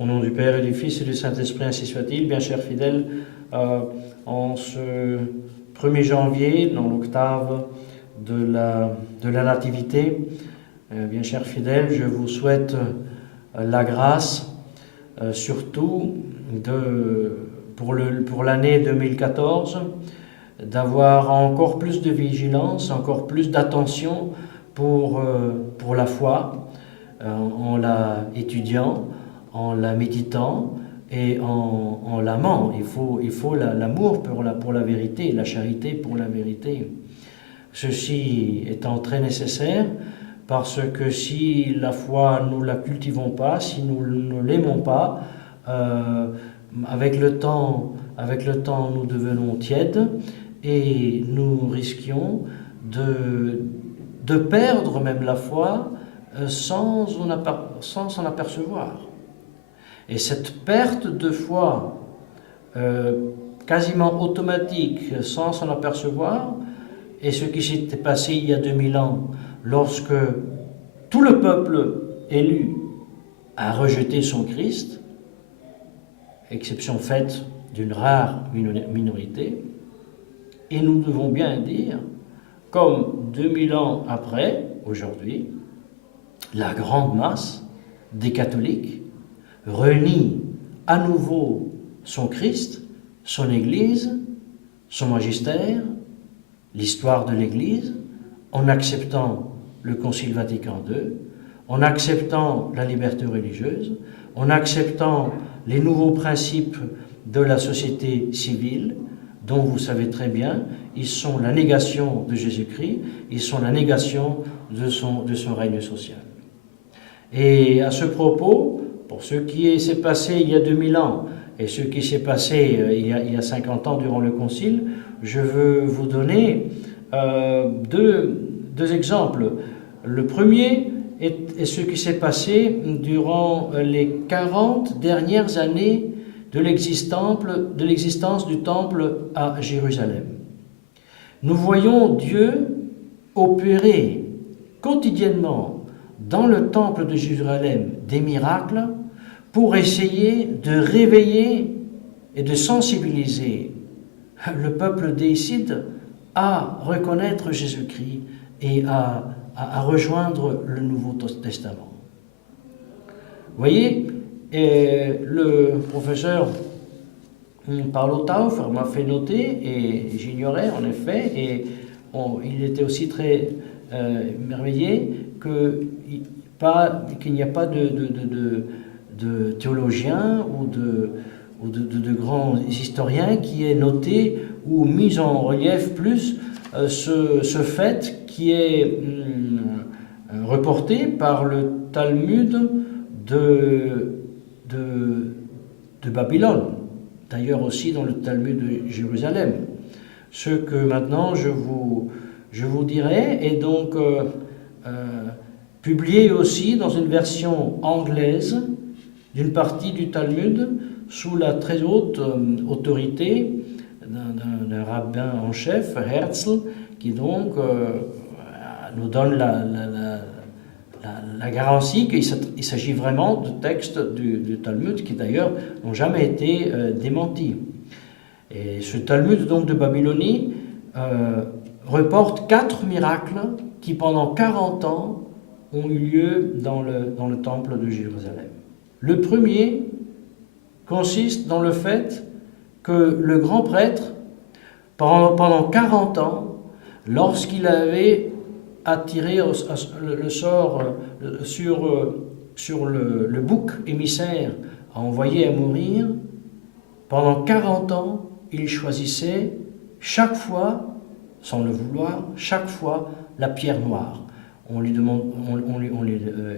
Au nom du Père et du Fils et du Saint-Esprit, ainsi soit-il. Bien chers fidèles, en ce 1er janvier, dans l'octave de la Nativité, bien chers fidèles, je vous souhaite la grâce, surtout pour l'année 2014, d'avoir encore plus de vigilance, encore plus d'attention pour la foi, en la étudiant, en la méditant et en l'amant. Il faut l'amour pour la vérité, la charité pour la vérité. Ceci étant très nécessaire parce que si la foi nous la cultivons pas, si nous ne l'aimons pas, avec le temps nous devenons tièdes et nous risquions de perdre même la foi sans s'en apercevoir. Et cette perte de foi quasiment automatique sans s'en apercevoir est ce qui s'était passé il y a 2000 ans lorsque tout le peuple élu a rejeté son Christ, exception faite d'une rare minorité, et nous devons bien dire, comme 2000 ans après, aujourd'hui, la grande masse des catholiques renie à nouveau son Christ, son Église, son magistère, l'histoire de l'Église, en acceptant le Concile Vatican II, en acceptant la liberté religieuse, en acceptant les nouveaux principes de la société civile, dont vous savez très bien, ils sont la négation de Jésus-Christ, ils sont la négation de son règne social. Et à ce propos, pour ce qui s'est passé il y a 2000 ans et ce qui s'est passé il y a 50 ans durant le Concile, je veux vous donner deux exemples. Le premier est ce qui s'est passé durant les 40 dernières années de l'existence du temple à Jérusalem. Nous voyons Dieu opérer quotidiennement dans le temple de Jérusalem des miracles pour essayer de réveiller et de sensibiliser le peuple déicide à reconnaître Jésus-Christ et à rejoindre le Nouveau Testament. Vous voyez, le professeur Paolo Taufer m'a fait noter, et j'ignorais en effet, et il était aussi très émerveillé qu'il n'y a pas de théologiens ou de grands historiens qui aient noté ou mis en relief plus ce fait qui est reporté par le Talmud de Babylone, d'ailleurs aussi dans le Talmud de Jérusalem. Ce que maintenant je vous dirai est donc publié aussi dans une version anglaise d'une partie du Talmud sous la très haute autorité d'un rabbin en chef, Herzl, qui donc nous donne la garantie qu'il s'agit vraiment de textes du Talmud qui d'ailleurs n'ont jamais été démentis. Et ce Talmud donc de Babylonie reporte 4 miracles qui pendant 40 ans ont eu lieu dans le temple de Jérusalem. Le premier consiste dans le fait que le grand prêtre, pendant 40 ans, lorsqu'il avait attiré le sort sur le bouc émissaire à envoyer à mourir, pendant 40 ans, il choisissait chaque fois, sans le vouloir, chaque fois la pierre noire. On lui demande,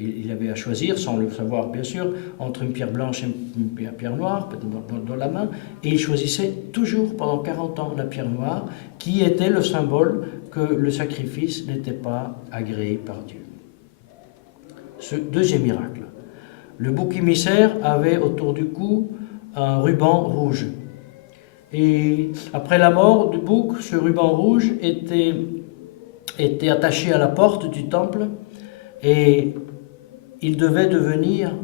il avait à choisir, sans le savoir bien sûr, entre une pierre blanche et une pierre noire dans la main, et il choisissait toujours pendant 40 ans la pierre noire, qui était le symbole que le sacrifice n'était pas agréé par Dieu. Ce deuxième miracle, le bouc émissaire avait autour du cou un ruban rouge. Et après la mort du bouc, ce ruban rouge était attaché à la porte du temple et il devait devenir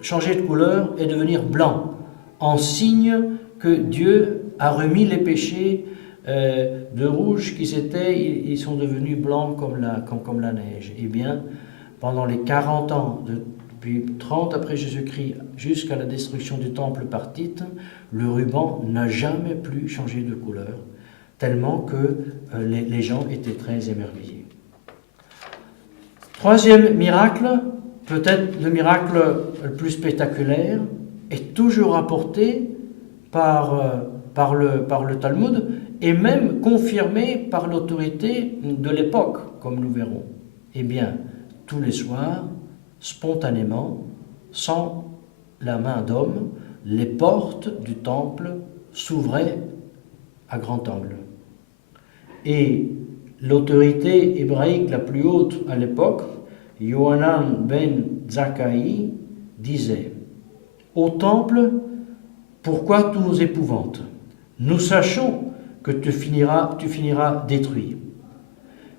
changer de couleur et devenir blanc, en signe que Dieu a remis les péchés de rouge qui s'étaient, ils sont devenus blancs comme la neige. Eh bien, pendant les 40 ans, depuis 30 après Jésus-Christ jusqu'à la destruction du temple par Tite, le ruban n'a jamais plus changé de couleur, tellement que les gens étaient très émerveillés. Troisième miracle, peut-être le miracle le plus spectaculaire, est toujours rapporté par le Talmud et même confirmé par l'autorité de l'époque, comme nous verrons. Eh bien, tous les soirs, spontanément, sans la main d'homme, les portes du temple s'ouvraient à grand angle. Et l'autorité hébraïque la plus haute à l'époque, Yohanan ben Zakkai, disait « Au temple, pourquoi tout nous épouvante? Nous sachons que tu finiras détruit.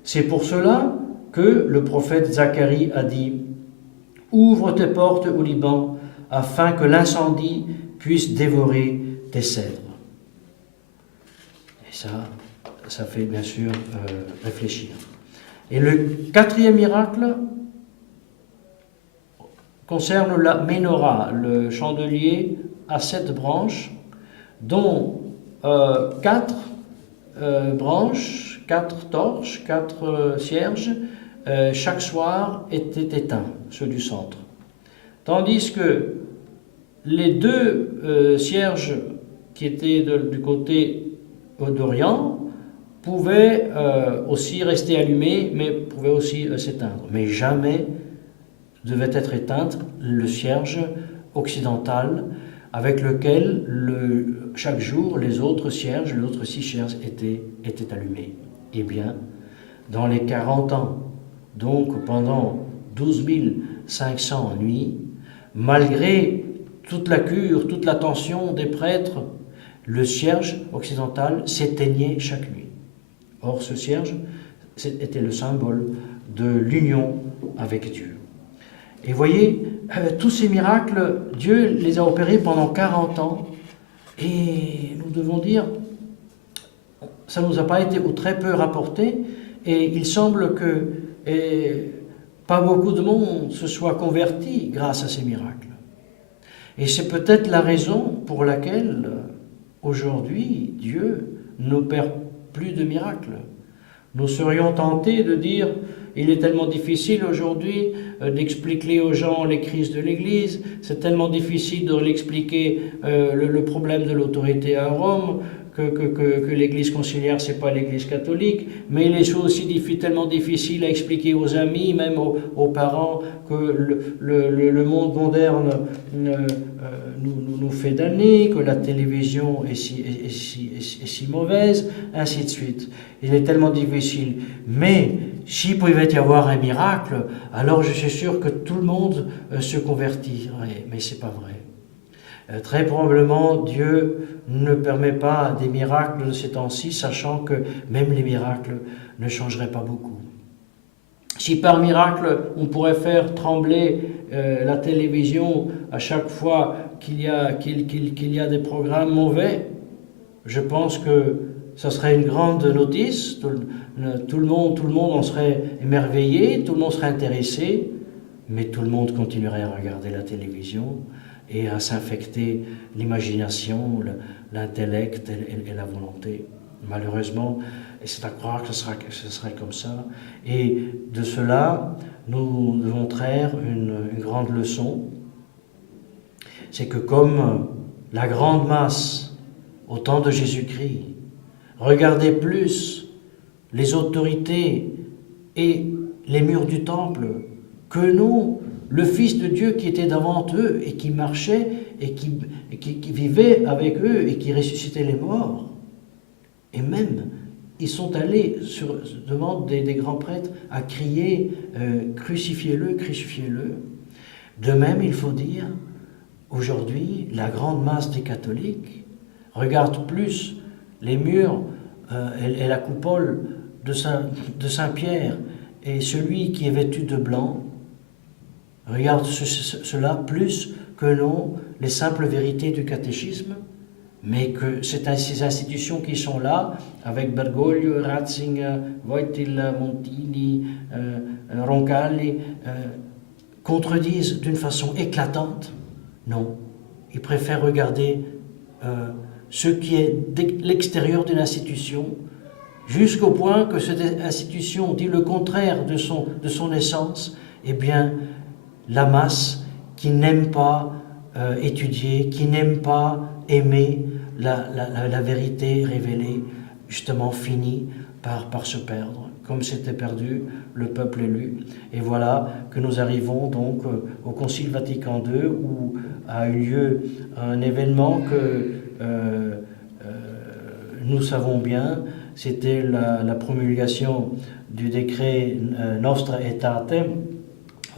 C'est pour cela que le prophète Zacharie a dit « Ouvre tes portes au Liban, afin que l'incendie puisse dévorer tes cèdres. » Et ça fait bien sûr réfléchir. Et le quatrième miracle concerne la menorah, le chandelier à 7 branches, dont 4 branches, 4 torches, 4 cierges, chaque soir étaient éteints, ceux du centre. Tandis que les 2 cierges qui étaient du côté d'Orient pouvaient aussi rester allumés, mais pouvaient aussi s'éteindre. Mais jamais devait être éteinte le cierge occidental avec lequel chaque jour les autres cierges, les autres 6 cierges étaient allumés. Eh bien, dans les 40 ans, donc pendant 12 500 nuits, malgré toute la cure, toute l'attention des prêtres, le cierge occidental s'éteignait chaque nuit. Or, ce cierge était le symbole de l'union avec Dieu. Et voyez, tous ces miracles, Dieu les a opérés pendant 40 ans, et nous devons dire, ça ne nous a pas été ou très peu rapporté, et il semble que pas beaucoup de monde se soit converti grâce à ces miracles. Et c'est peut-être la raison pour laquelle aujourd'hui Dieu n'opère plus de miracles. Nous serions tentés de dire, il est tellement difficile aujourd'hui d'expliquer aux gens les crises de l'Église, c'est tellement difficile de l'expliquer le problème de l'autorité à Rome, que l'Église conciliaire, ce n'est pas l'Église catholique, mais il est aussi tellement difficile à expliquer aux amis, même aux parents, que le monde moderne nous fait damner, que la télévision est si mauvaise, ainsi de suite. Il est tellement difficile. Mais s'il pouvait y avoir un miracle, alors je suis sûr que tout le monde se convertirait. Mais ce n'est pas vrai. Très probablement, Dieu ne permet pas des miracles de ces temps-ci, sachant que même les miracles ne changeraient pas beaucoup. Si par miracle, on pourrait faire trembler la télévision à chaque fois qu'il y a des programmes mauvais, je pense que ça serait une grande notice, tout le monde en serait émerveillé, tout le monde serait intéressé, mais tout le monde continuerait à regarder la télévision et à s'infecter l'imagination, l'intellect et la volonté. Malheureusement, et c'est à croire que ce serait comme ça. Et de cela, nous devons traire une grande leçon. C'est que comme la grande masse, au temps de Jésus-Christ, regardait plus les autorités et les murs du temple que nous, le Fils de Dieu qui était devant eux et qui marchait et qui vivait avec eux et qui ressuscitait les morts. Et même, ils sont allés devant des grands prêtres à crier « Crucifiez-le, crucifiez-le ». De même, il faut dire, aujourd'hui, la grande masse des catholiques regarde plus les murs et la coupole de Saint-Pierre et celui qui est vêtu de blanc, regarde cela plus que non les simples vérités du catéchisme, mais que ces institutions qui sont là, avec Bergoglio, Ratzinger, Wojtyla, Montini, Roncalli, contredisent d'une façon éclatante. Non, ils préfèrent regarder ce qui est l'extérieur d'une institution, jusqu'au point que cette institution dit le contraire de son essence. Eh bien, la masse qui n'aime pas étudier, qui n'aime pas aimer la vérité révélée, justement finit par se perdre, comme s'était perdu le peuple élu. Et voilà que nous arrivons donc au Concile Vatican II, où a eu lieu un événement que nous savons bien, c'était la promulgation du décret Nostra Aetate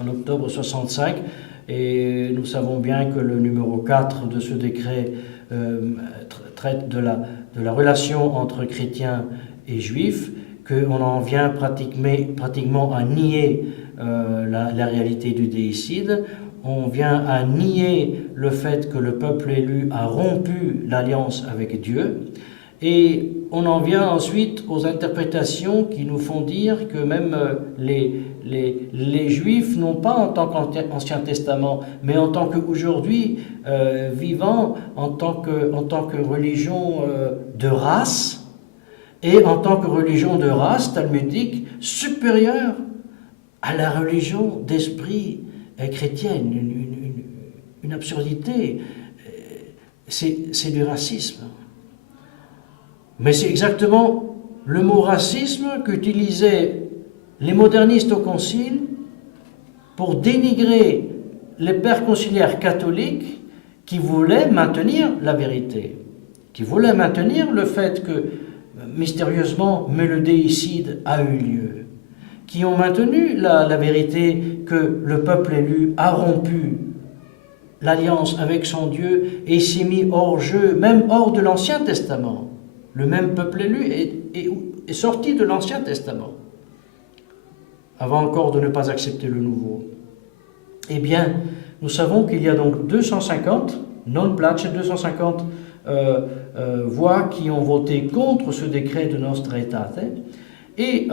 en octobre 65, et nous savons bien que le numéro 4 de ce décret traite de la relation entre chrétiens et juifs, qu'on en vient pratiquement à nier la réalité du déicide. On vient à nier le fait que le peuple élu a rompu l'alliance avec Dieu, et on en vient ensuite aux interprétations qui nous font dire que même les Juifs, non pas en tant qu'Ancien Testament, mais en tant qu'aujourd'hui vivant en tant que religion de race, et en tant que religion de race talmudique supérieure à la religion d'esprit chrétienne, une absurdité. C'est du racisme. Mais c'est exactement le mot racisme qu'utilisaient les modernistes au Concile pour dénigrer les pères conciliaires catholiques qui voulaient maintenir la vérité, qui voulaient maintenir le fait que, mystérieusement, mais le déicide a eu lieu, qui ont maintenu la vérité que le peuple élu a rompu l'alliance avec son Dieu et s'est mis hors jeu, même hors de l'Ancien Testament. Le même peuple élu est sorti de l'Ancien Testament, avant encore de ne pas accepter le Nouveau. Eh bien, nous savons qu'il y a donc 250 non-place, 250 voix qui ont voté contre ce décret de Nostra Aetate, et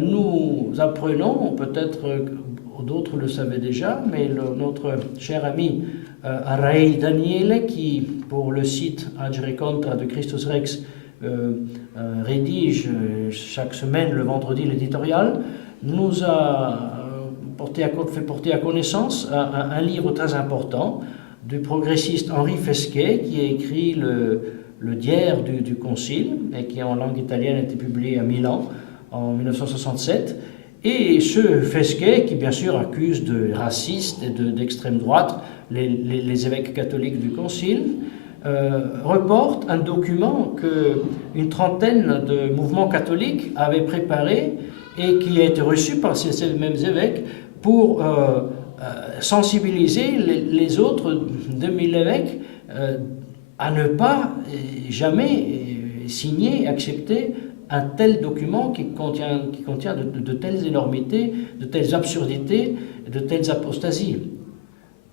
nous apprenons, peut-être d'autres le savaient déjà, mais notre cher ami Arai Daniele, qui pour le site Agere Contra de Christus Rex rédige chaque semaine le vendredi l'éditorial, nous a fait porter à connaissance un livre très important du progressiste Henri Fesquet, qui a écrit le Dière du Concile, et qui en langue italienne a été publié à Milan en 1967. Et ce Fesquet, qui bien sûr accuse de racistes et d'extrême droite les évêques catholiques du Concile, reporte un document qu'une trentaine de mouvements catholiques avaient préparé et qui a été reçu par ces mêmes évêques pour sensibiliser les autres 2000 évêques à ne pas jamais signer et accepter un tel document qui contient de telles énormités, de telles absurdités, de telles apostasies.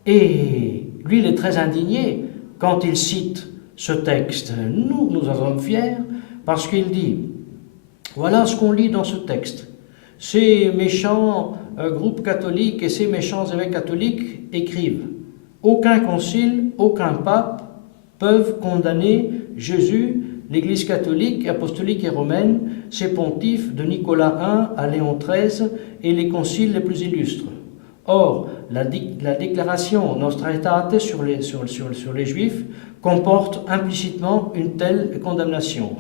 Et lui, il est très indigné quand il cite ce texte. Nous en sommes fiers parce qu'il dit, voilà ce qu'on lit dans ce texte. Ces méchants groupes catholiques et ces méchants évêques catholiques écrivent, aucun concile, aucun pape peuvent condamner Jésus, l'Église catholique, apostolique et romaine, ses pontifes de Nicolas I à Léon XIII et les conciles les plus illustres. Or, la déclaration Nostra Aetate sur les Juifs comporte implicitement une telle condamnation.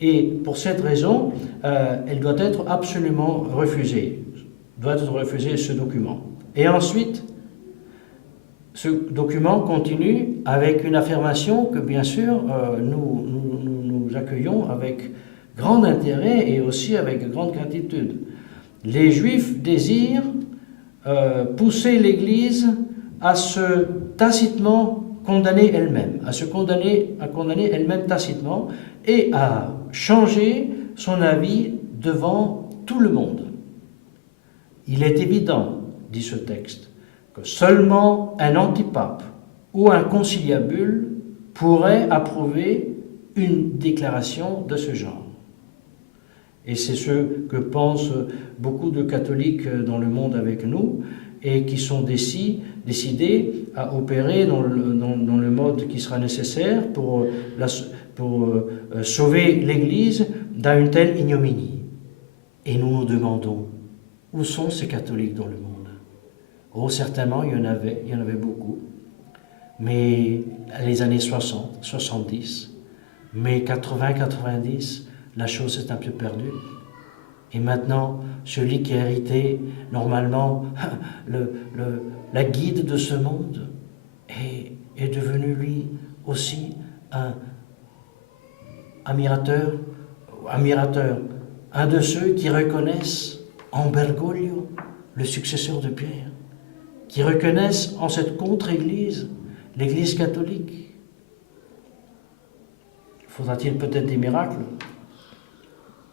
Et pour cette raison, elle doit être absolument refusée. Doit être refusé ce document. Et ensuite, ce document continue avec une affirmation que, bien sûr, nous accueillons avec grand intérêt et aussi avec grande gratitude. Les Juifs désirent pousser l'Église à se tacitement condamner elle-même, à condamner elle-même tacitement et à changer son avis devant tout le monde. Il est évident, dit ce texte, que seulement un antipape où un conciliabule pourrait approuver une déclaration de ce genre. Et c'est ce que pensent beaucoup de catholiques dans le monde avec nous et qui sont décidés à opérer dans le mode qui sera nécessaire pour sauver l'Église d'une telle ignominie. Et nous nous demandons, où sont ces catholiques dans le monde? Oh, certainement, il y en avait beaucoup. Mais les années 60, 70, mais 80, 90, la chose est un peu perdue. Et maintenant, celui qui a hérité, normalement, la guide de ce monde, est devenu lui aussi un admirateur, un de ceux qui reconnaissent en Bergoglio le successeur de Pierre, qui reconnaissent en cette contre-église l'Église catholique. Faudra-t-il peut-être des miracles?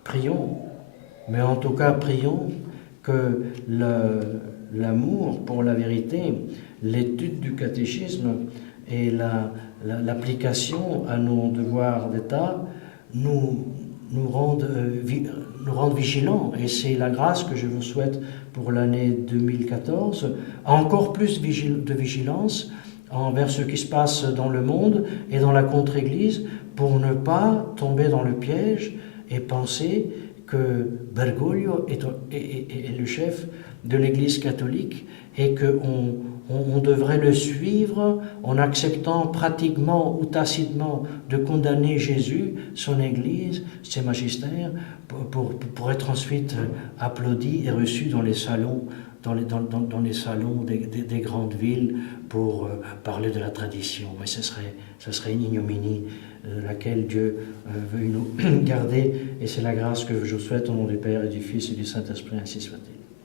Prions, mais en tout cas prions que l'amour pour la vérité, l'étude du catéchisme et l'application à nos devoirs d'État nous rendent vigilants. Et c'est la grâce que je vous souhaite pour l'année 2014, encore plus de vigilance envers ce qui se passe dans le monde et dans la contre-église, pour ne pas tomber dans le piège et penser que Bergoglio est le chef de l'Église catholique et qu'on devrait le suivre en acceptant pratiquement ou tacitement de condamner Jésus, son Église, ses magistères, pour être ensuite applaudi et reçu dans les salons, dans les salons des grandes villes pour parler de la tradition. Mais ce serait une ignominie laquelle Dieu veut nous garder, et c'est la grâce que je vous souhaite au nom du Père et du Fils et du Saint-Esprit, ainsi soit-il.